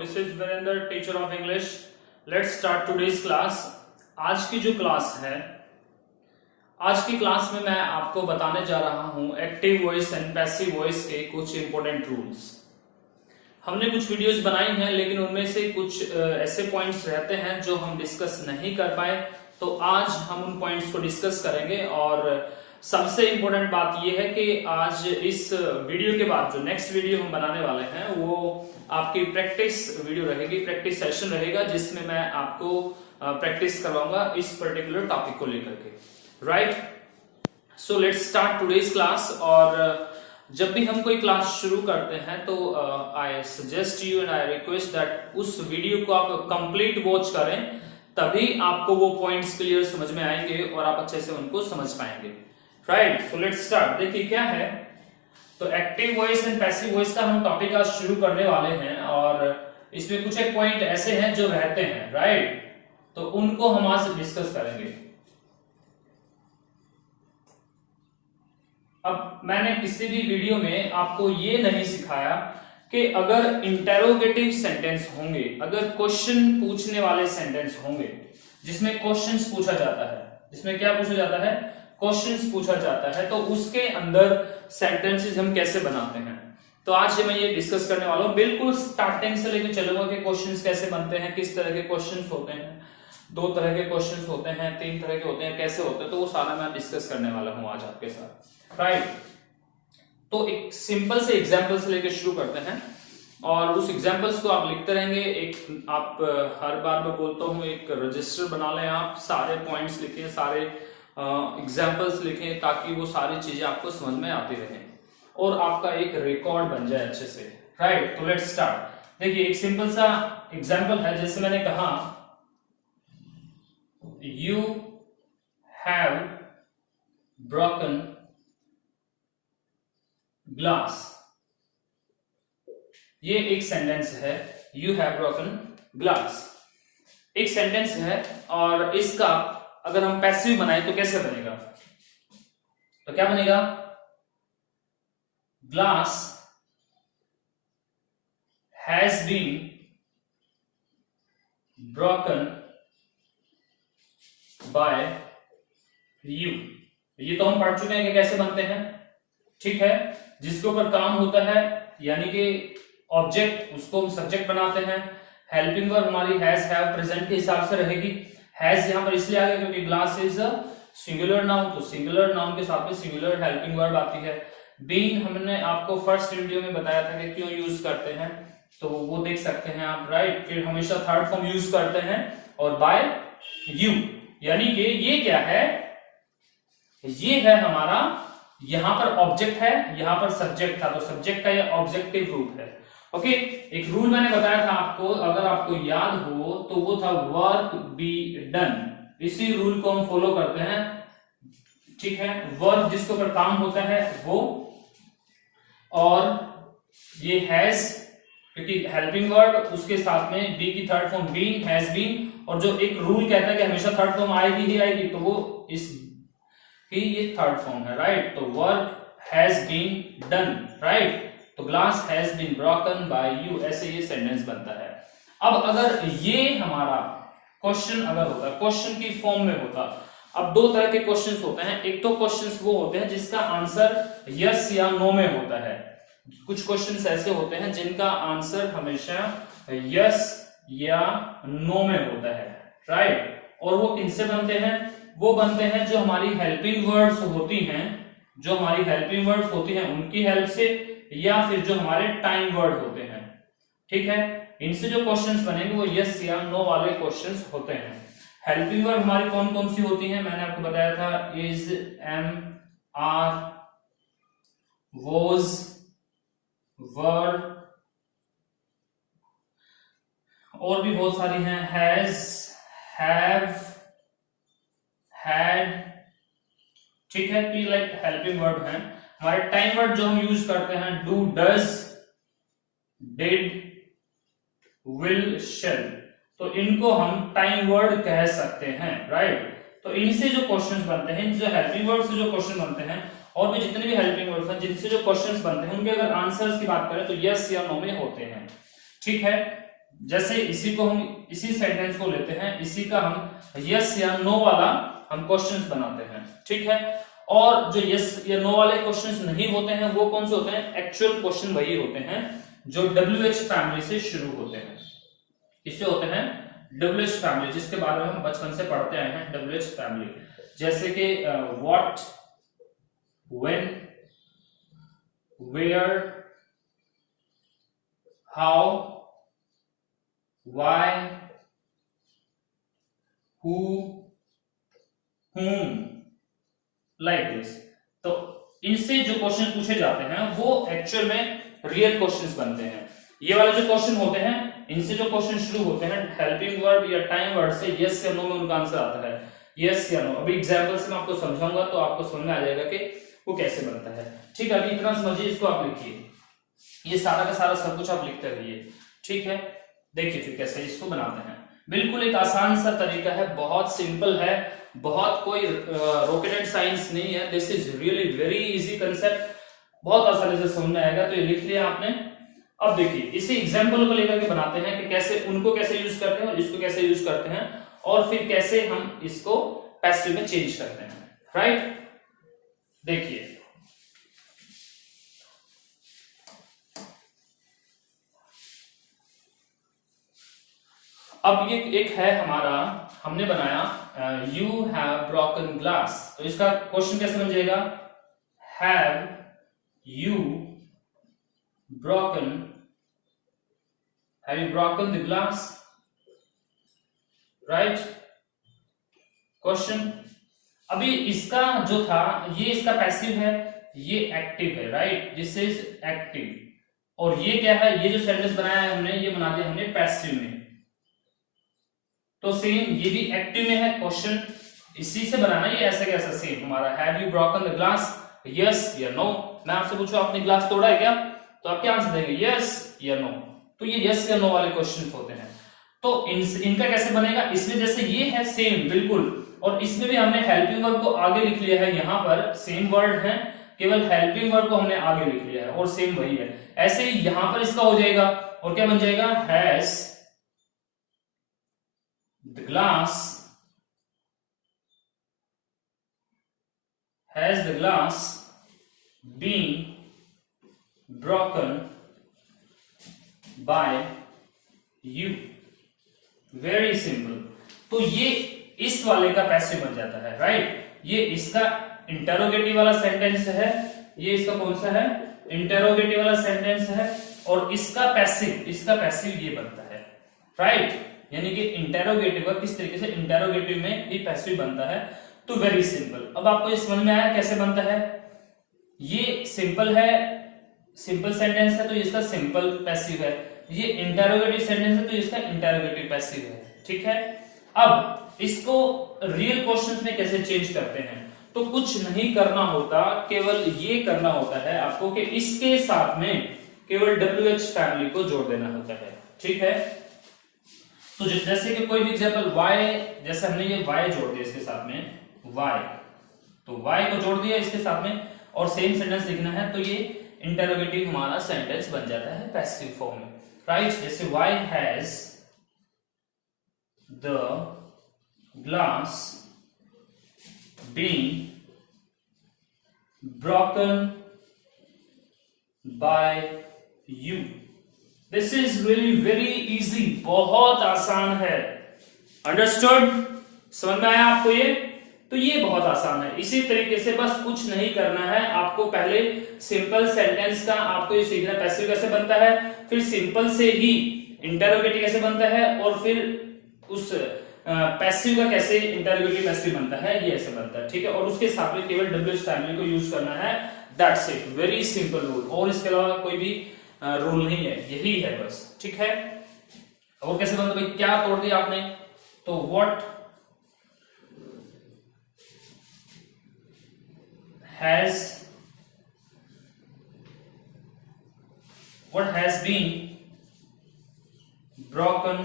this is Virender, teacher of English. Let's start today's class. आज की जो class है, आज की क्लास में मैं आपको बताने जा रहा हूं active voice and passive voice के कुछ इंपॉर्टेंट रूल्स। हमने कुछ वीडियोस बनाई हैं, लेकिन उनमें से कुछ ऐसे पॉइंट्स रहते हैं जो हम डिस्कस नहीं कर पाए, तो आज हम उन पॉइंट्स को डिस्कस करेंगे। और सबसे इंपॉर्टेंट बात यह है कि आज इस वीडियो के बाद जो नेक्स्ट वीडियो हम बनाने वाले हैं वो आपकी प्रैक्टिस वीडियो रहेगी, प्रैक्टिस सेशन रहेगा, जिसमें मैं आपको प्रैक्टिस करवाऊंगा इस पर्टिकुलर टॉपिक को लेकर के। Right, so let's start today's class. और जब भी हम कोई क्लास शुरू करते हैं तो I suggest you and I request that उस वीडियो को आप कंप्लीट वॉच करें, तभी आपको वो पॉइंट्स क्लियर समझ में आएंगे और आप अच्छे से उनको समझ पाएंगे। Right, so let's start. देखिए क्या है, तो active voice and passive voice का हम टॉपिक आज शुरू करने वाले हैं, और इसमें कुछ एक पॉइंट ऐसे हैं जो रहते हैं। राइट, तो उनको हम आज डिस्कस करेंगे। अब मैंने किसी भी वीडियो में आपको ये नहीं सिखाया कि अगर इंटेरोगेटिव सेंटेंस होंगे, अगर क्वेश्चन पूछने वाले सेंटेंस होंगे जिसमें क्वेश्चंस पूछा जाता है, जिसमें क्या पूछा जाता है, क्वेश्चंस पूछा जाता है, तो उसके अंदर सेंटेंसेस हम कैसे बनाते हैं। तो आज मैं ये डिस्कस करने वाला हूं, बिल्कुल स्टार्टिंग से लेकर चलूंगा कि क्वेश्चंस कैसे बनते हैं, किस तरह के क्वेश्चंस होते हैं, 2 तरह के क्वेश्चंस होते हैं, 3 तरह के होते हैं, कैसे होते हैं, तो वो सारा मैं डिस्कस करने वाला हूं आज आपके साथ। राइट, तो एक सिंपल से एग्जाम्पल से लेकर शुरू करते हैं, और उस एग्जाम्पल्स को आप लिखते रहेंगे। एक आप हर बार मैं बोलता हूँ, एक रजिस्टर बना लें, आप सारे पॉइंट्स लिखें, सारे एग्जाम्पल्स लिखें, ताकि वो सारी चीजें आपको समझ में आती रहें और आपका एक रिकॉर्ड बन जाए अच्छे से। राइट, तो लेट्स स्टार्ट। देखिए एक सिंपल सा एग्जाम्पल है, जैसे मैंने कहा यू हैव ब्रोकन ग्लास। ये एक सेंटेंस है, यू हैव ब्रोकन ग्लास एक सेंटेंस है, और इसका अगर हम पैसिव बनाए तो कैसे बनेगा, तो क्या बनेगा, glass has been broken by you. ये तो हम पढ़ चुके हैं कि कैसे बनते हैं। ठीक है, जिसके ऊपर काम होता है यानी कि ऑब्जेक्ट, उसको हम सब्जेक्ट बनाते हैं। हेल्पिंग वर्ब हमारी हैज हैव प्रेजेंट के हिसाब से रहेगी। हैज यहां पर इसलिए आ गया क्योंकि glass is a singular noun, तो सिंगुलर नाउन के साथ में सिंगुलर हेल्पिंग वर्ब आती है। बीन हमने आपको फर्स्ट वीडियो में बताया था कि क्यों यूज करते हैं, तो वो देख सकते हैं आप। राइट, फिर हमेशा थर्ड फॉर्म यूज करते हैं, और बाय यू, यानी कि ये क्या है, ये है हमारा, यहां पर ऑब्जेक्ट है, यहां पर सब्जेक्ट था, तो सब्जेक्ट का ये ऑब्जेक्टिव रूप है। ओके, एक रूल मैंने बताया था आपको, अगर आपको याद हो तो वो था वर्क बी डन। इसी रूल को हम फॉलो करते हैं। ठीक है, वर्क जिसके ऊपर काम होता है वो, और ये हैज क्योंकि हेल्पिंग वर्ब, उसके साथ में बी की third form been, has been, और जो एक रूल कहता है कि हमेशा थर्ड फॉर्म आएगी ही आएगी, तो वो इस की ये थर्ड फॉर्म है। राइट, तो work has been done. Right, तो glass has been broken by you, ऐसे ये सेंटेंस बनता है। अब अगर ये हमारा क्वेश्चन अगर होता, क्वेश्चन की फॉर्म में होता, अब 2 तरह के क्वेश्चंस होते हैं। एक तो क्वेश्चंस वो होते हैं जिसका आंसर यस या नो में होता है। कुछ क्वेश्चंस ऐसे होते हैं जिनका आंसर हमेशा यस या नो में होता है। राइट, और वो किनसे बनते हैं, वो बनते हैं जो हमारी हेल्पिंग वर्ड्स होती हैं, जो हमारी हेल्पिंग वर्ड्स होती हैं उनकी हेल्प से, या फिर जो हमारे टाइम वर्ड होते हैं। ठीक है, इनसे जो क्वेश्चंस बनेंगे वो यस या नो वाले क्वेश्चंस होते हैं। हेल्पिंग वर्ब हमारी कौन कौन सी होती हैं, मैंने आपको बताया था, इज, एम, आर, वॉज, वर, और भी बहुत सारी हैं, हैज, हैव, हैड। ठीक है, तो लाइक हेल्पिंग वर्ब है। हमारे टाइम वर्ड जो हम यूज करते हैं, do, does, did, will, shall, तो इनको हम टाइम वर्ड कह सकते हैं। राइट, तो इनसे जो क्वेश्चंस बनते हैं, जो हेल्पिंग वर्ड से जो क्वेश्चन बनते हैं, और भी जितने भी हेल्पिंग वर्ड्स हैं जिनसे जो क्वेश्चंस बनते हैं, उनके अगर आंसर्स की बात करें तो यस या नो में होते हैं। ठीक है, जैसे इसी को हम इसी सेंटेंस को लेते हैं, इसी का हम यस या नो वाला हम क्वेश्चंस बनाते हैं, ठीक है। और जो यस या नो वाले क्वेश्चंस नहीं होते हैं वो कौन से होते हैं, एक्चुअल क्वेश्चन वही होते हैं जो WH फैमिली से शुरू होते हैं। किससे होते हैं, WH फैमिली, जिसके बारे में हम बचपन से पढ़ते आए हैं, WH फैमिली। जैसे कि what, when, where, how, why, who, whom, like this. तो इनसे जो क्वेश्चन पूछे जाते हैं वो एक्चुअल में रियल क्वेश्चंस बनते हैं। ये वाले जो क्वेश्चन होते हैं, इनसे जो क्वेश्चन शुरू होते हैं हेल्पिंग वर्ब या टाइम वर्ड से, यस या नो में उनका आंसर आता है, यस या नो। अभी एग्जांपल से मैं आपको समझाऊंगा तो आपको समझ में आ जाएगा कि वो कैसे बनता है, ठीक है। अभी इतना समझिए, इसको आप लिखिए, ये सारा का सारा सब कुछ आप लिखते रहिए, ठीक है। देखिए फिर कैसे इसको बनाते हैं। बिल्कुल एक आसान सा तरीका है, बहुत सिंपल है, बहुत कोई रॉकेट साइंस नहीं है। This is really very easy concept, बहुत आसानी से समझ में आएगा। तो ये लिख लिया आपने। अब देखिए इसी एग्जांपल को लेकर के बनाते हैं कि कैसे उनको कैसे यूज करते हैं और इसको कैसे यूज करते हैं, और फिर कैसे हम इसको पैसिव में चेंज करते हैं, राइट। देखिए अब ये एक है हमारा, हमने बनाया यू हैव ब्रोकन ग्लास। तो इसका क्वेश्चन कैसे बन जाएगा, have you broken, have you broken the glass, right question. अभी इसका जो था ये इसका पैसिव है, ये एक्टिव है, राइट, दिस इज एक्टिव। और ये क्या है, ये जो सेंटेंस बनाया है हमने, ये बना दिया हमने पैसिव में। तो सेम ये भी एक्टिव में है, क्वेश्चन इसी से बनाना, ये ऐसा कैसा सेम हमारा, have you broken the glass, yes या नो। मैं आपसे पूछूं आपने ग्लास तोड़ा है क्या, तो आप क्या आंसर देंगे, यस या नो। तो ये यस या नो वाले क्वेश्चन होते हैं। तो इनका कैसे बनेगा, इसमें जैसे ये है सेम बिल्कुल, और इसमें भी हमने हेल्पिंग वर्ब को आगे लिख लिया है, यहां पर सेम वर्ड है, केवल हेल्पिंग वर्ब को हमने आगे लिख लिया है और सेम वही है। ऐसे ही यहां पर इसका हो जाएगा, और क्या बन जाएगा, has the glass, has the glass been broken by you, very simple। तो ये इस वाले का पैसिव बन जाता है, राइट। ये इसका इंटरोगेटिव वाला सेंटेंस है, ये इसका कौन सा है, इंटरोगेटिव वाला सेंटेंस है, और इसका पैसिव ये बनता है, राइट। यानी कि इंटेरोगेटिव का किस तरीके से इंटेरोगेटिव में भी पैसिव बनता है। तो वेरी सिंपल। अब आपको ये समझ में आया कैसे बनता है, ये सिंपल है, सिंपल सेंटेंस है तो इसका सिंपल पैसिव है, ये इंटेरोगेटिव सेंटेंस है तो इसका इंटेरोगेटिव पैसिव है, ठीक है। अब इसको रियल क्वेश्चंस में कैसे चेंज करते हैं, तो कुछ नहीं करना होता, केवल ये करना होता है आपको कि इसके साथ में केवल WH फैमिली को जोड़ देना होता है, ठीक है। तो जैसे कि कोई भी एग्जांपल y, जैसे हमने ये y जोड़ दिया इसके साथ में y, तो y को जोड़ दिया इसके साथ में, और सेम सेंटेंस लिखना है, तो ये इंटरोगेटिव हमारा सेंटेंस बन जाता है पैसिव फॉर्म में, राइट। जैसे y has the glass been broken by you. This is really very easy, बहुत आसान है, अंडरस्टूड, समझ में आया आपको ये। तो ये बहुत आसान है, इसी तरीके से बस कुछ नहीं करना है आपको, पहले सिंपल सेंटेंस का आपको ये सीखना, पैसिव कैसे बनता है, फिर सिंपल से ही इंटरोगेटिव कैसे बनता है, और फिर उस पैसिव का कैसे इंटरोगेटिव पैसिव बनता है, ये ऐसे बनता है, ठीक है। और उसके साथ में केवल WH फैमिली को यूज करना है, that's it, very simple rule, और इसके अलावा कोई भी रूल नहीं है, यही है बस, ठीक है। और कैसे बनता भाई, क्या तोड़ दिया आपने, तो what has been broken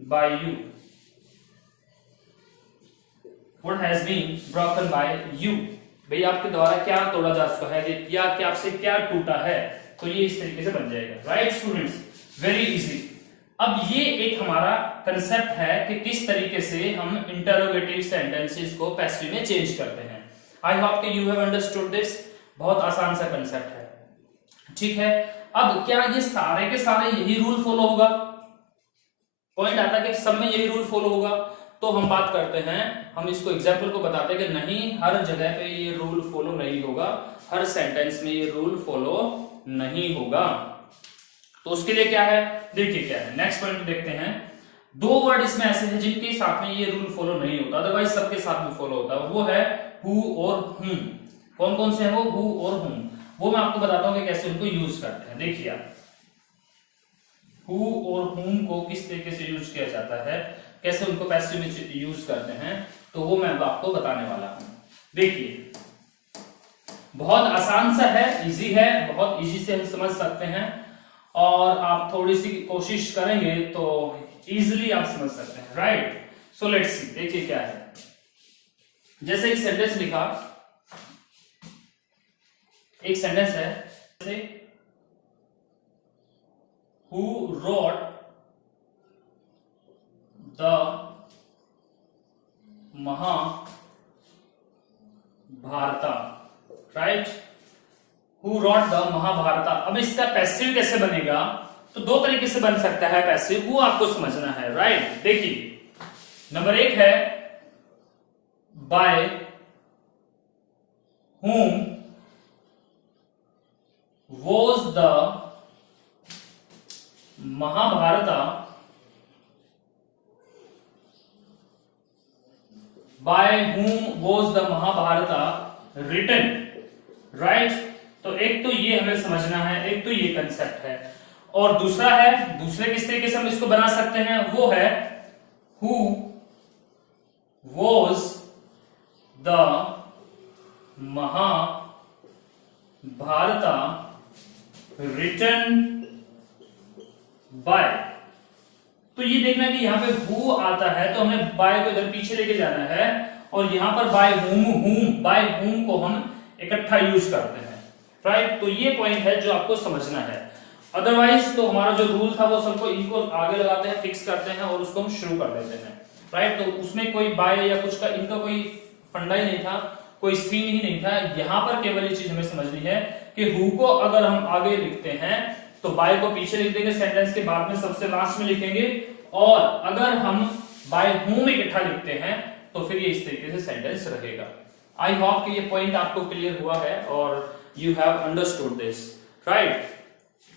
by you, what has been broken by you, भाई आपके द्वारा क्या तोड़ा जा चुका है, या क्या आपसे क्या टूटा है, तो ये इस तरीके से बन जाएगा। Right students, very easy. अब ये एक हमारा कंसेप्ट है कि किस तरीके से हम इंटरोगेटिव सेंटेंसेस को पैसिव में चेंज करते हैं। आई होप कि यू हैव अंडरस्टूड दिस। बहुत आसान सा कंसेप्ट है, ठीक है। अब क्या ये सारे के सारे यही रूल फॉलो होगा? पॉइंट आता है कि सब में यही रूल फॉलो होगा, तो हम बात करते हैं, हम इसको एग्जाम्पल को बताते हैं कि नहीं, हर जगह पे ये रूल फॉलो नहीं होगा, हर सेंटेंस में ये रूल फॉलो नहीं होगा। तो उसके लिए क्या है, देखिए क्या है। नेक्स्ट पॉइंट देखते हैं। दो वर्ड इसमें ऐसे हैं जिनके साथ में ये रूल फॉलो नहीं होता, अदरवाइज सबके साथ में फॉलो होता है। वो है हु और हुम। कौन कौन से हैं वो? हु और हुम। वो मैं आपको बताता हूं कि कैसे उनको यूज करते हैं। देखिए आप, हु और हुम को किस तरीके से यूज किया जाता है, कैसे उनको पैसिव में यूज करते हैं, तो वो मैं आपको बताने वाला हूं। देखिए, बहुत आसान सा है, इजी है, बहुत इजी से हम समझ सकते हैं, और आप थोड़ी सी कोशिश करेंगे तो इजीली आप समझ सकते हैं। Right, so let's see. देखिए क्या है, जैसे एक सेंटेंस लिखा, एक सेंटेंस है जैसे who wrote the Mahabharata. Right, who wrote the Mahabharata. अब इसका पैसिव कैसे बनेगा? तो दो तरीके से बन सकता है पैसिव, वो आपको समझना है। राइट, देखिए, नंबर एक है bye whom was the Mahabharata, by whom was the Mahabharata written। Right, तो एक तो ये हमें समझना है, एक तो ये कंसेप्ट है, और दूसरा है, दूसरे किस तरीके से हम इसको बना सकते हैं, वो है who was the Mahabharata written by। तो ये देखना कि यहाँ पे हु आता है तो हमें बाय को इधर पीछे लेके जाना है, और यहाँ पर बाय हुम, बाय हुम को हम इकट्ठा यूज करते हैं। राइट, तो ये पॉइंट है जो आपको समझना है। अदरवाइज तो हमारा जो रूल था वो सबको इनको आगे लगाते हैं, फिक्स करते हैं, और उसको हम शुरू कर देते हैं। राइट, तो उसमें कोई बाय या कुछ का इनका कोई फंडा ही नहीं था, कोई सीन ही नहीं था। यहाँ पर केवल ये चीज हमें समझनी है कि हु को अगर हम आगे लिखते हैं तो बाय को पीछे लिख देंगे, सेंटेंस के बाद में सबसे लास्ट में लिखेंगे, और अगर हम बाय हुम इकट्ठा लिखते हैं तो फिर ये इस तरीके से सेंटेंस रहेगा। आई होप कि ये पॉइंट आपको क्लियर हुआ है और you have understood this. Right,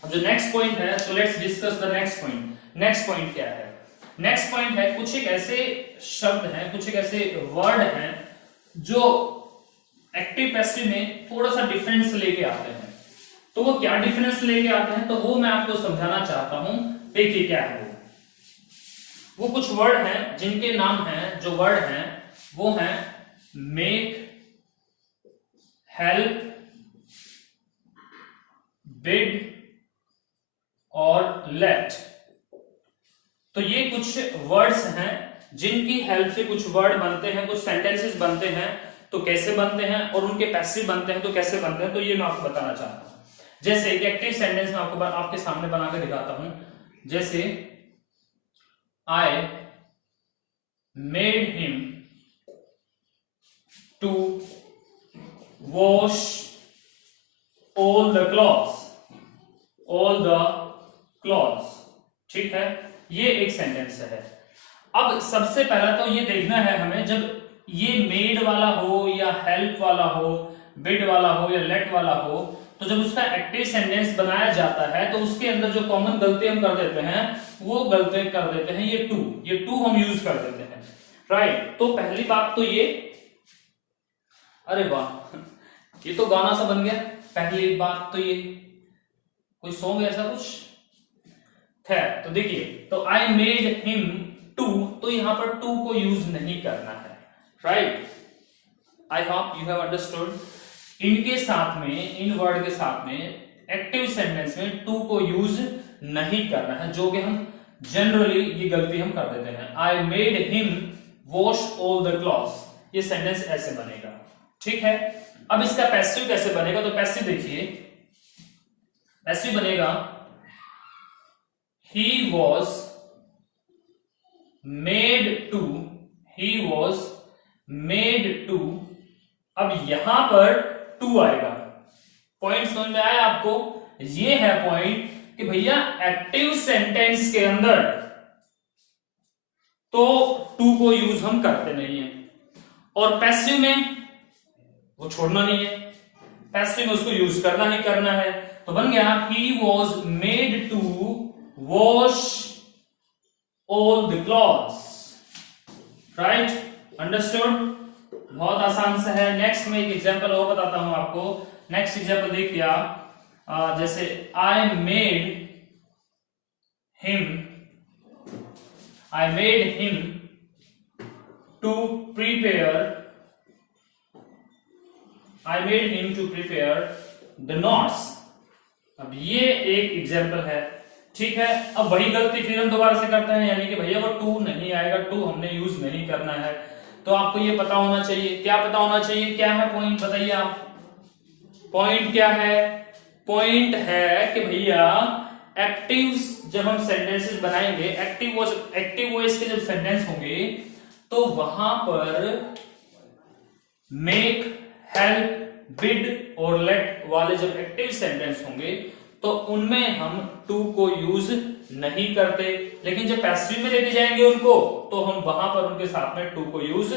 जो नेक्स्ट पॉइंट है, so let's discuss the next point. Next point क्या है? नेक्स्ट पॉइंट है, कुछ एक ऐसे शब्द हैं, कुछ एक ऐसे वर्ड हैं जो एक्टिव पैसिव में थोड़ा सा डिफरेंस लेके आते हैं। तो वो क्या डिफरेंस लेके आते हैं, तो वो मैं आपको समझाना चाहता हूं। देखिए क्या है वो कुछ वर्ड हैं जिनके नाम हैं, जो वर्ड हैं वो हैं मेक, हेल्प, बिड और लेट। तो ये कुछ वर्ड्स हैं जिनकी हेल्प से कुछ वर्ड बनते हैं, कुछ सेंटेंसेस बनते हैं। तो कैसे बनते हैं, और उनके पैसिव बनते हैं तो कैसे बनते हैं, तो ये मैं आपको बताना चाहता हूं। जैसे एक एक्टिव सेंटेंस में आपको आपके सामने बना के दिखाता हूं। जैसे I made him to wash all the clothes, all the clothes. ठीक है, ये एक सेंटेंस है। अब सबसे पहला तो ये देखना है हमें, जब ये मेड वाला हो या हेल्प वाला हो, बिड वाला हो या लेट वाला हो, तो जब उसका एक्टिव सेंटेंस बनाया जाता है तो उसके अंदर जो कॉमन गलती हम कर देते हैं वो गलती कर देते हैं ये टू हम यूज कर देते हैं। राइट, तो पहली बात तो ये, अरे वाह, ये तो गाना सा बन गया। पहली बात तो ये कोई सॉन्ग ऐसा कुछ है। तो देखिए, तो आई मेड हिम टू, तो यहां पर टू को यूज नहीं करना है। Right, I hope you have understood. इनके साथ में, इन वर्ड के साथ में एक्टिव सेंटेंस में टू को यूज नहीं करना है, जो कि हम जनरली ये गलती हम कर देते हैं। आई made him wash all the clothes, ये सेंटेंस ऐसे बनेगा। ठीक है, अब इसका पैसिव कैसे बनेगा, तो पैसिव देखिए, पैसिव बनेगा he was made to, he was made to। अब यहां पर टू आएगा। पॉइंट समझ में आया आपको? ये है पॉइंट कि भैया एक्टिव सेंटेंस के अंदर तो टू को यूज हम करते नहीं है, और पैसिव में वो छोड़ना नहीं है, पैसिव में उसको यूज करना ही करना है। तो बन गया he was made to wash all the clothes, right? understood? बहुत आसान से है। नेक्स्ट में एक एग्जांपल और बताता हूं आपको। नेक्स्ट एग्जांपल देखिए आप, जैसे I made him to prepare the notes। अब ये एक एग्जांपल है, ठीक है। अब वही गलती फिर हम दोबारा से करते हैं, यानी कि भैया वो टू नहीं आएगा, टू हमने यूज नहीं करना है। तो आपको ये पता होना चाहिए। क्या पता होना चाहिए? क्या है पॉइंट? बताइए आप। पॉइंट क्या है? पॉइंट है कि भैया एक्टिव जब हम सेंटेंसेस बनाएंगे, एक्टिव वॉइस के जब सेंटेंस होंगे तो वहां पर मेक, हेल्प, बिड और लेट वाले जब एक्टिव सेंटेंस होंगे तो उनमें हम टू को यूज नहीं करते, लेकिन जब पैसिव में लेके जाएंगे उनको तो हम वहां पर उनके साथ में टू को यूज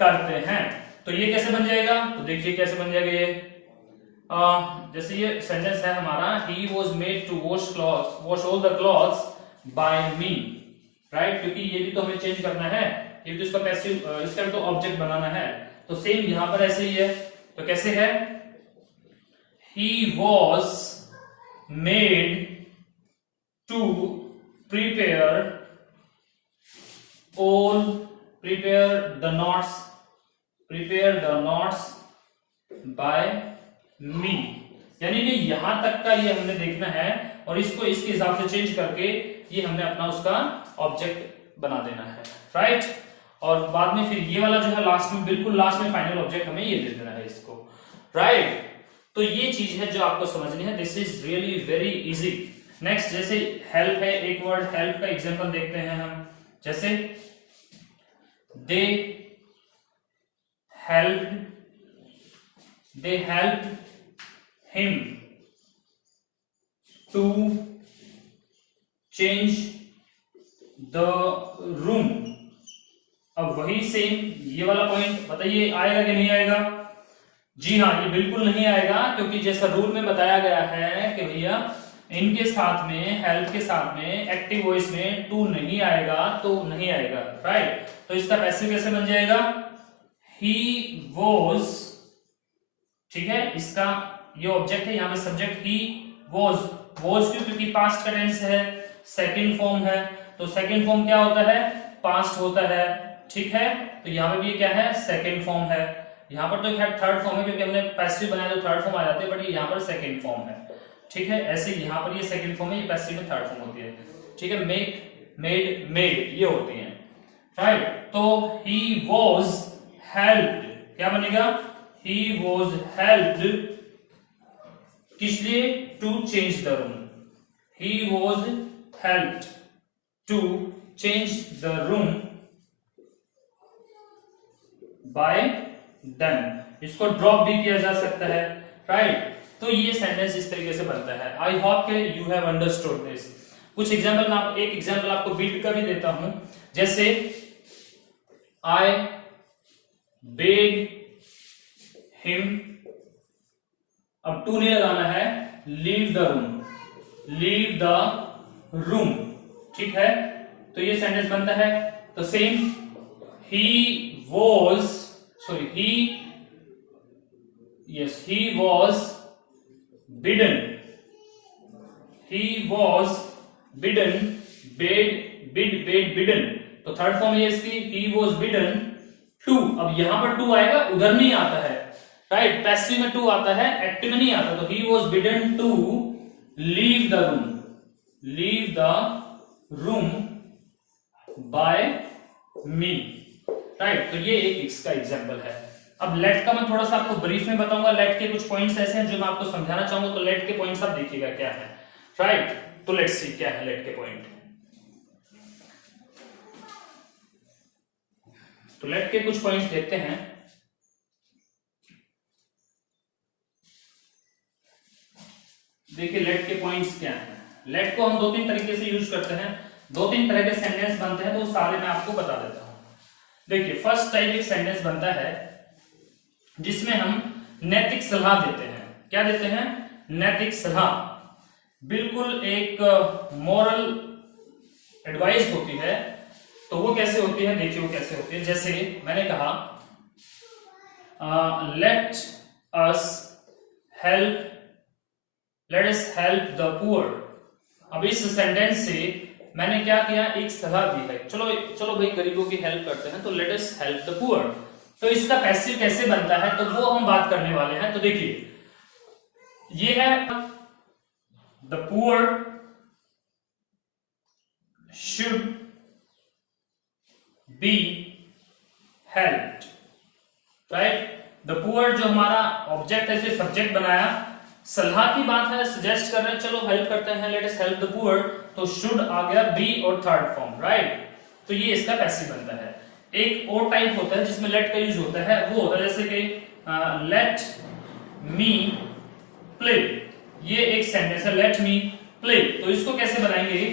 करते हैं। तो ये कैसे बन जाएगा? तो देखिए कैसे बन जाएगा ये। जैसे ये सेंटेंस है हमारा, he was made to wash all the clothes by me, right? क्योंकि ये भी तो हमें चेंज करना है, ये भी तो इसका पैसिव, इसका भी तो ऑब्जेक्ट बनाना है। तो सेम यहां पर ऐसे ही है। तो कैसे है? he was made to prepare the notes by me। यानी कि यहां तक का ये हमने देखना है और इसको इसके हिसाब से चेंज करके ये हमने अपना उसका ऑब्जेक्ट बना देना है, राइट? और बाद में फिर ये वाला जो है लास्ट में, बिल्कुल लास्ट में फाइनल ऑब्जेक्ट हमें ये दे देना है इसको, राइट? तो ये चीज है जो आपको समझनी है। This is really very easy. Next जैसे हेल्प है, एक वर्ड हेल्प का एग्जांपल देखते हैं हम। जैसे they help him to change the room। अब वही सेम ये वाला पॉइंट बताइए आएगा कि नहीं आएगा? जी हाँ, ये बिल्कुल नहीं आएगा, क्योंकि जैसा रूल में बताया गया है कि भैया इनके साथ में, हेल्प के साथ में एक्टिव वॉइस में टू नहीं आएगा तो नहीं आएगा, राइट? तो इसका पैसिव कैसे बन जाएगा? he was, ठीक है, इसका ये ऑब्जेक्ट है, यहां पे सब्जेक्ट ही was क्यों? क्योंकि पास्ट का टेंस है, सेकंड फॉर्म है। तो सेकंड फॉर्म क्या होता है? पास्ट होता है, ठीक है। तो यहां पे भी क्या है? सेकंड फॉर्म है। यहां पर तो खैर थर्ड फॉर्म है, क्योंकि हमने पैसिव बनाया तो थर्ड फॉर्म आ जाते हैं, बट ये यहां पर सेकंड फॉर्म है, ठीक है। ऐसे यहां पर ये सेकंड फॉर्म है, ये पैसिव में थर्ड फॉर्म होती है, ठीक है। मेक, मेड ये होती है, राइट? तो he was helped, क्या बनेगा? he was helped किस लिए? To change the room. he was helped to change the room by them। इसको ड्रॉप भी किया जा सकता है, राइट? तो ये सेंटेंस इस तरीके से बनता है। आई होप के यू हैव अंडरस्टूड दिस। कुछ एग्जांपल मैं एक एग्जांपल आपको बिल्ड का भी देता हूं। जैसे आई बेग हिम, अब टू नहीं लगाना है, लीव द रूम, ठीक है। तो ये सेंटेंस बनता है। तो same he was bidden, bidden। तो थर्ड फॉर्म ये इसकी, he was bidden to। अब यहां पर टू आएगा, उधर नहीं आता है, राइट? पैसिव में टू आता है, एक्टिव में नहीं आता। तो he was bidden to leave the room by me, right? तो ये एक इसका एग्जांपल है। अब लेट का मैं थोड़ा सा आपको ब्रीफ में बताऊंगा। लेट के कुछ पॉइंट्स ऐसे हैं जो मैं आपको समझाना चाहूंगा। तो लेट के पॉइंट्स आप देखिएगा क्या है। राइट। तो लेट्स सी क्या है लेट के पॉइंट। तो लेट के कुछ पॉइंट्स देखते हैं। देखिए लेट के पॉइंट्स क्या हैं। लेट को हम दो तीन तरीके से यूज करते हैं, दो तीन तरह के सेंटेंस बनते हैं, तो सारे मैं आपको बता देता हूं। देखिए फर्स्ट टाइप एक सेंटेंस बनता है जिसमें हम नैतिक सलाह देते हैं। क्या देते हैं? नैतिक सलाह। बिल्कुल एक मॉरल एडवाइस होती है। तो वो कैसे होती है, देखिए वो कैसे होती है। जैसे मैंने कहा let us help the poor. अब इस सेंटेंस से मैंने क्या किया, एक सलाह दी है, चलो चलो भाई गरीबों की हेल्प करते हैं, तो let us help the poor. तो इसका पैसिव कैसे बनता है, तो वो हम बात करने वाले हैं। तो देखिए ये है the poor should be helped, right. The poor जो हमारा ऑब्जेक्ट है, सब्जेक्ट बनाया, सलाह की बात है, सजेस्ट कर रहे हैं, चलो हेल्प करते हैं, let us help the poor, तो शुड आ गया बी और थर्ड फॉर्म, राइट। तो ये इसका पैसिव बनता है। एक और टाइप होता है जिसमें लेट का यूज होता है, वो होता है जैसे कि लेट मी प्ले। ये एक सेंटेंस है लेट मी प्ले। तो इसको कैसे बनाएंगे,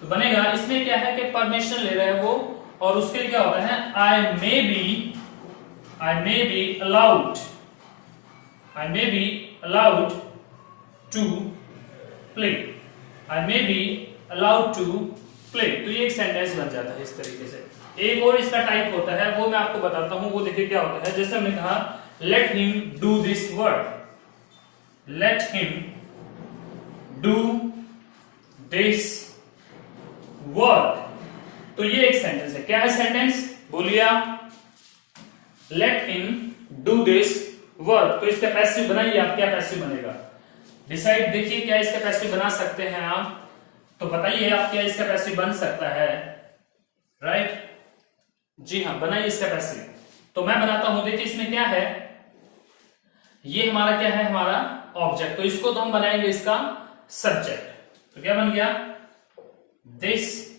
तो बनेगा, इसमें क्या है कि परमिशन ले रहे हैं वो, और उसके लिए क्या होता है, I may be allowed to play. I may be allowed to play. तो ये एक सेंटेंस बन जाता है इस तरीके से। एक और इसका टाइप होता है, वो मैं आपको बताता हूं। वो देखिए क्या होता है, जैसे हमने कहा let him do this work, let him do this work. तो ये एक सेंटेंस है। क्या है सेंटेंस, बोलिए आप, let him do this work. तो इसका पैसिव बनाइए आप, क्या पैसिव बनेगा, डिसाइड। देखिए क्या इसका पैसिव बना सकते हैं आप, तो बताइए आप क्या इसका पैसिव बन सकता है, राइट। जी हाँ, बनाइए इसका पैसिव। तो मैं बनाता हूं, देखिए इसमें क्या है, ये हमारा क्या है, हमारा ऑब्जेक्ट। तो इसको तो हम बनाएंगे इसका सब्जेक्ट। तो क्या बन गया, दिस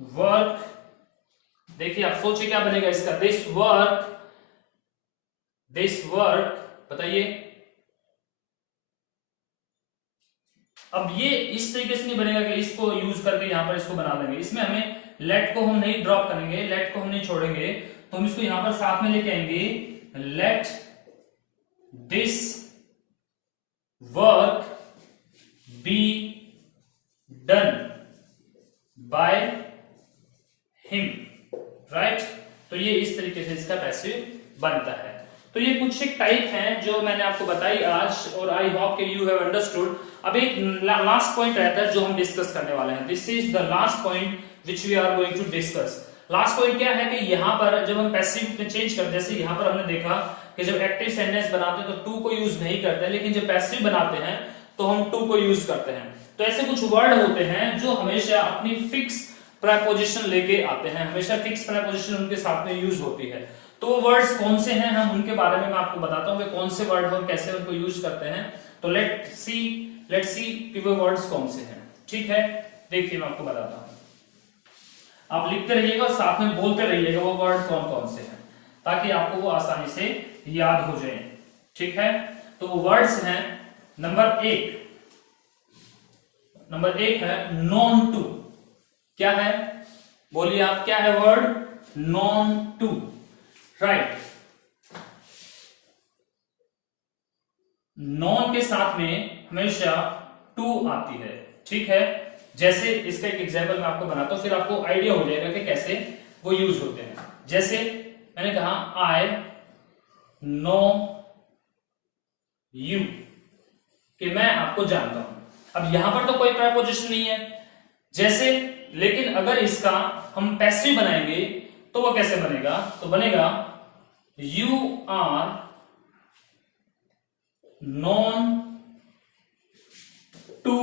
वर्क। देखिए आप सोचिए क्या बनेगा इसका, दिस वर्क, बताइए। अब ये इस तरीके से नहीं बनेगा कि इसको यूज करके यहां पर इसको बना देंगे। इसमें हमें लेट को हम नहीं ड्रॉप करेंगे, लेट को हम नहीं छोड़ेंगे, तो हम इसको यहां पर साथ में लेके आएंगे, let this work be done by him, right. तो ये इस तरीके से इसका पैसिव बनता है। तो ये कुछ एक टाइप हैं जो मैंने आपको बताई आज, और आई होप कि यू हैव अंडरस्टूड। अब एक लास्ट पॉइंट रहता है जो हम डिस्कस करने वाले हैं। This is the last point which we are going to discuss. Last point क्या है कि यहाँ पर जब हम पैसिव में चेंज करते हैं, जैसे यहाँ पर हमने देखा कि जब एक्टिव सेंटेंस बनाते हैं तो टू को यूज नहीं करते, लेकिन जब पैसिव बनाते हैं तो हम टू को यूज करते हैं। तो ऐसे कुछ वर्ड होते हैं जो हमेशा अपनी फिक्स प्रीपोजिशन लेके आते हैं, हमेशा फिक्स प्रीपोजिशन उनके साथ में यूज होती है। तो वो वर्ड्स कौन से हैं, हम उनके बारे में मैं आपको बताता हूँ कि कौन से वर्ड और कैसे उनको यूज करते हैं। तो लेट्स सी कि वो वर्ड्स कौन से हैं, ठीक है। देखिए मैं आपको बताता हूँ, आप लिखते रहिएगा और साथ में बोलते रहिएगा वो वर्ड कौन कौन से हैं, ताकि आपको वो आसानी से याद हो जाए, ठीक है। तो वो वर्ड्स हैं, नंबर एक है नॉन टू। क्या है, बोलिए आप, क्या है word, known to, right. Known के साथ में हमेशा टू आती है, ठीक है। जैसे इसका एक एग्जांपल मैं आपको बनाता हूं, फिर आपको आइडिया हो जाएगा कि कैसे वो यूज होते हैं। जैसे मैंने कहा आई नो यू, कि मैं आपको जानता हूं। अब यहां पर तो कोई प्रीपोजिशन नहीं है जैसे, लेकिन अगर इसका हम पैसिव बनाएंगे तो वो कैसे बनेगा, तो बनेगा you are known to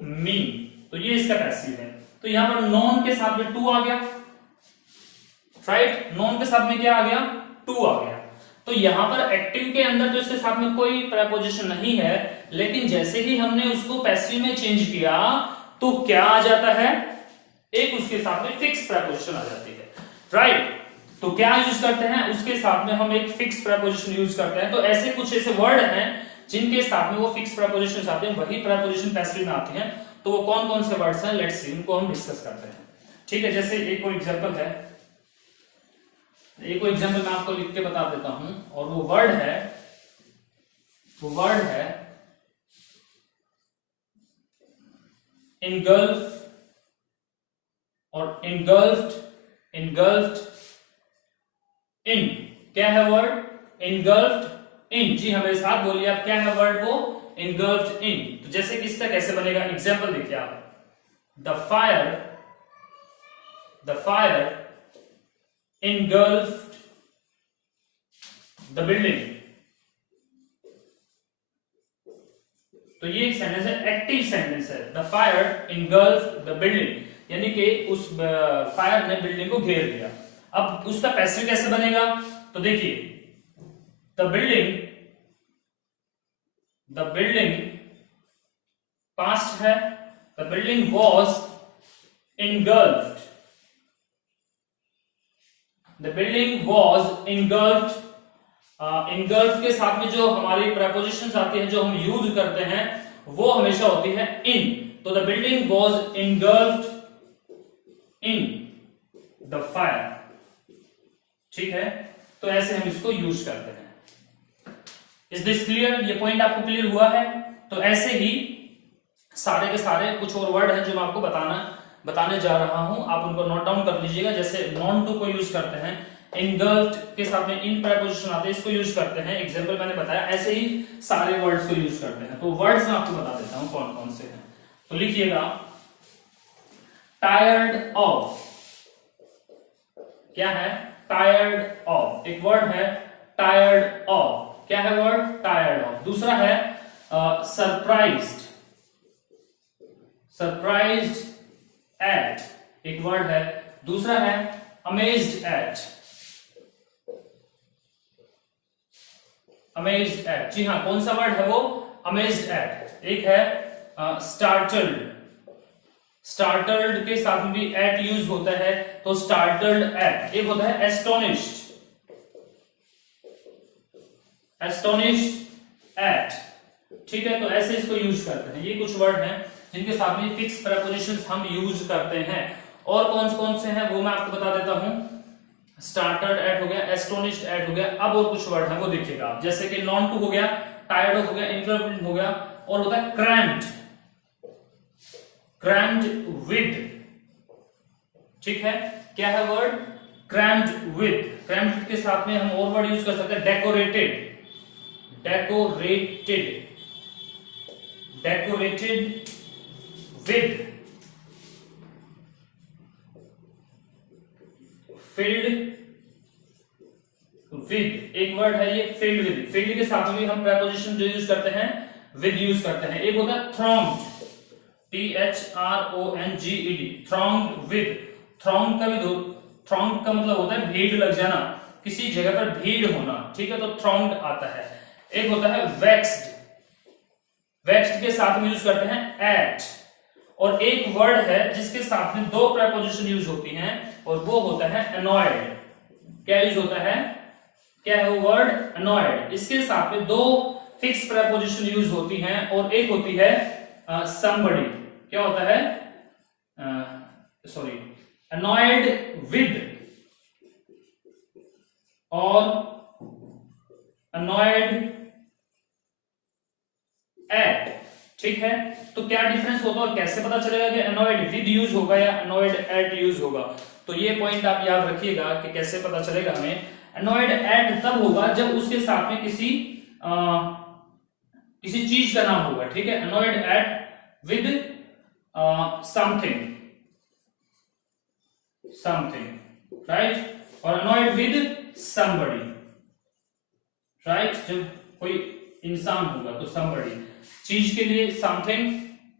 me. तो ये इसका पैसिव है। तो यहां पर नॉन के साथ में टू आ गया, राइट। नॉन के साथ में क्या आ गया, टू आ गया। तो यहां पर एक्टिव के अंदर जो इसके साथ में कोई प्रीपोजिशन नहीं है, लेकिन जैसे ही हमने उसको पैसिव में चेंज किया तो क्या आ जाता है, एक उसके साथ में फिक्स प्रेपोजिशन आ जाती है, राइट। तो क्या यूज करते हैं, उसके साथ में हम एक फिक्स प्रेपोजिशन यूज करते हैं। तो ऐसे कुछ ऐसे वर्ड हैं जिनके साथ में वो फिक्स प्रेपोजिशन आते हैं, वही प्रेपोजिशन पैसिव में आती हैं। तो वो कौन कौन से वर्ड्स हैं, लेट्स सी, उनको हम डिस्कस करते हैं, ठीक है। जैसे एक कोई एग्जांपल है, एक कोई एग्जांपल मैं आपको लिख के बता देता हूं, और वो वर्ड है engulf और engulfed in। क्या है वर्ड, engulfed in। जी हाँ, मेरे साथ बोलिए आप, क्या है वर्ड वो, engulfed in। तो जैसे कि इसका कैसे बनेगा, एग्जांपल देखिए आप, the fire engulfed the building। तो ये एक सेंटेंस है, एक्टिव सेंटेंस है, the fire engulfed the building, यानी कि उस फायर ने बिल्डिंग को घेर लिया। अब उसका पैसिव कैसे बनेगा, तो देखिए, द बिल्डिंग पास्ट है, the building was engulfed, the building was engulfed। engulfed के साथ में जो हमारी प्रेपोजिशंस आती हैं, जो हम यूज करते हैं, वो हमेशा होती है in। तो the building was engulfed in the fire, ठीक है। तो ऐसे हम इसको यूज करते हैं। इज दिस क्लियर, ये पॉइंट आपको क्लियर हुआ है। तो ऐसे ही सारे के सारे कुछ और वर्ड हैं जो मैं आपको बताने जा रहा हूं, आप उनको नोट डाउन कर लीजिएगा। जैसे नॉन टू को यूज करते हैं, engulfed के साथ में इन प्रेपोजिशन आते हैं, इसको यूज करते हैं, एग्जांपल मैंने बताया। ऐसे ही सारे वर्ड्स को यूज करते हैं। तो वर्ड्स मैं आपको बता देता हूं कौन कौन से हैं। तो लिखिएगा, टायर्ड ऑफ, क्या है, टायर्ड ऑफ, एक वर्ड है टायर्ड ऑफ। क्या है वर्ड, टायर्ड ऑफ। दूसरा है सरप्राइज्ड एट, एक वर्ड है। दूसरा है अमेज्ड एट, जी हाँ, कौन सा वर्ड है वो, अमेज्ड एट। एक है स्टार्टल्ड के साथ में भी एट यूज होता है, तो स्टार्टल्ड एट। एक होता है एस्टोनिश्ड एट, ठीक है। तो ऐसे इसको यूज करते हैं। ये कुछ वर्ड हैं जिनके साथ में फिक्स प्रेपोजिशंस हम यूज करते हैं। और कौन से हैं वो मैं आपको बता देता हूं। स्टार्टर्ड एट हो गया, एस्टोनिश्ड एट हो गया। अब और कुछ वर्ड है वो देखिएगा आप, जैसे कि नॉन टू हो गया, टायर्ड हो गया, इंटरप्रेट हो गया, और होता है क्रैम्ड विद, ठीक है। क्या है वर्ड, क्रैम्ड विद के साथ में हम और वर्ड यूज कर सकते हैं, डेकोरेटेड विद, फिल्ड विद। एक वर्ड है ये फिल्ड विद। फिल्ड के साथ में भी हम प्रेपोजिशन जो यूज करते हैं, विद यूज करते हैं। एक होता है thronged, THRONGED, thronged with. Throng का मतलब होता है भीड़ लग जाना, किसी जगह पर भीड़ होना, ठीक है। तो थ्रॉन्ग्ड आता है। एक होता है वेक्स्ड के साथ में यूज करते हैं एट। और एक वर्ड है जिसके साथ में दो प्रेपोजिशन यूज होती हैं, और वो होता है annoyed। क्या यूज होता है, क्या है वो वर्ड, annoyed। इसके साथ में दो फिक्स प्रेपोजिशन यूज होती हैं, और एक होती है somebody। क्या होता है, annoyed with और annoyed at, ठीक है। तो क्या डिफरेंस होगा और कैसे पता चलेगा कि annoyed with यूज होगा या annoyed at यूज होगा। तो ये पॉइंट आप याद रखिएगा कि कैसे पता चलेगा हमें। annoyed at तब होगा जब उसके साथ में किसी चीज का नाम होगा, ठीक है। annoyed at with something, right, और annoyed with somebody, right। जब कोई इंसान होगा तो somebody, चीज के लिए something,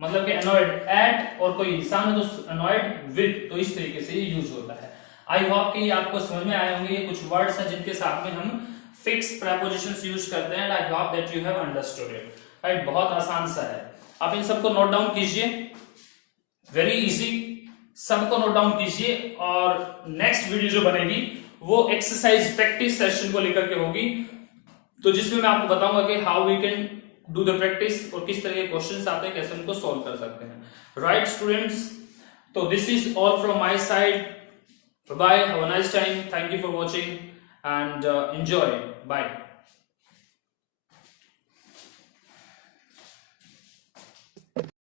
मतलब कि annoyed at, और कोई इंसान है तो annoyed with। तो इस तरीके से ये यूज होता है। आई होप कि ये आपको समझ में आए होंगे। ये कुछ वर्ड्स हैं जिनके साथ में हम फिक्स प्रेपोजिशंस यूज करते हैं, and I hope that you have understood it. Right, बहुत आसान सा है। आप इन सबको नोट डाउन कीजिए, वेरी इजी, सबको नोट डाउन कीजिए। और नेक्स्ट वीडियो जो बनेगी वो एक्सरसाइज प्रैक्टिस सेशन को लेकर के होगी, तो जिसमें मैं आपको बताऊंगा कि how we can do the practice और किस तरह के क्वेश्चंस आते हैं, कैसे उनको सॉल्व कर सकते हैं। राइट स्टूडेंट्स, तो this is all from my side. Bye, have a nice time, thank you for watching and enjoy, bye.